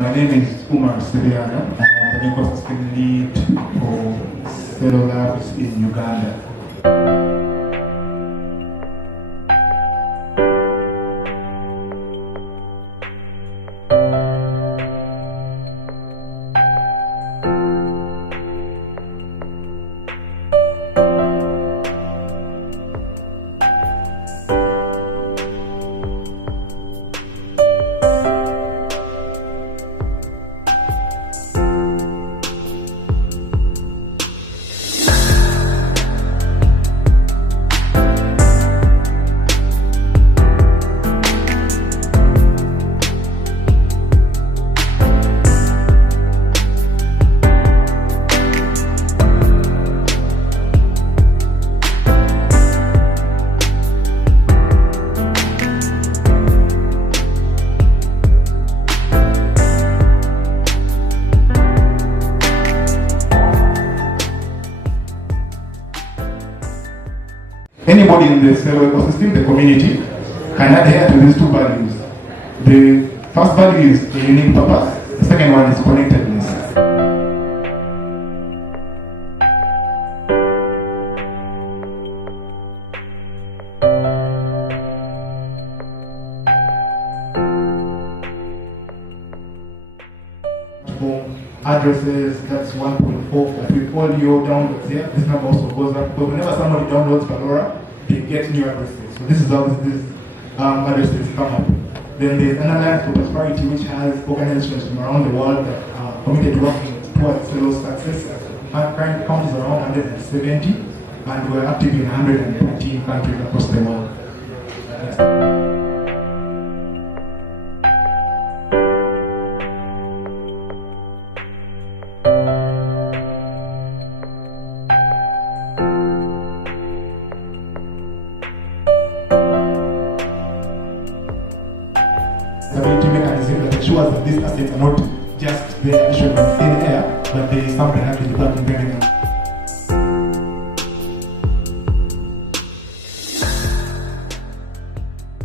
My name is Umar Sibiana, and I'm the ecosystem lead for Celo Labs in Uganda. Anybody in the Celo ecosystem, the community, can adhere to these two values. The first value is a unique purpose, the second one is connectedness. Addresses, that's 1.4, but with all your downloads here, this number also goes up, but whenever somebody downloads Valora, they get new addresses. So this is how this addresses come up. Then there's an Alliance for Prosperity, which has organizations from around the world that are committed to working towards Celo's success. Our current count is around 170, and we're active in 113 countries across the world. Stability mechanism that ensures that these assets are not just there issued in thin air, but there is something happening in the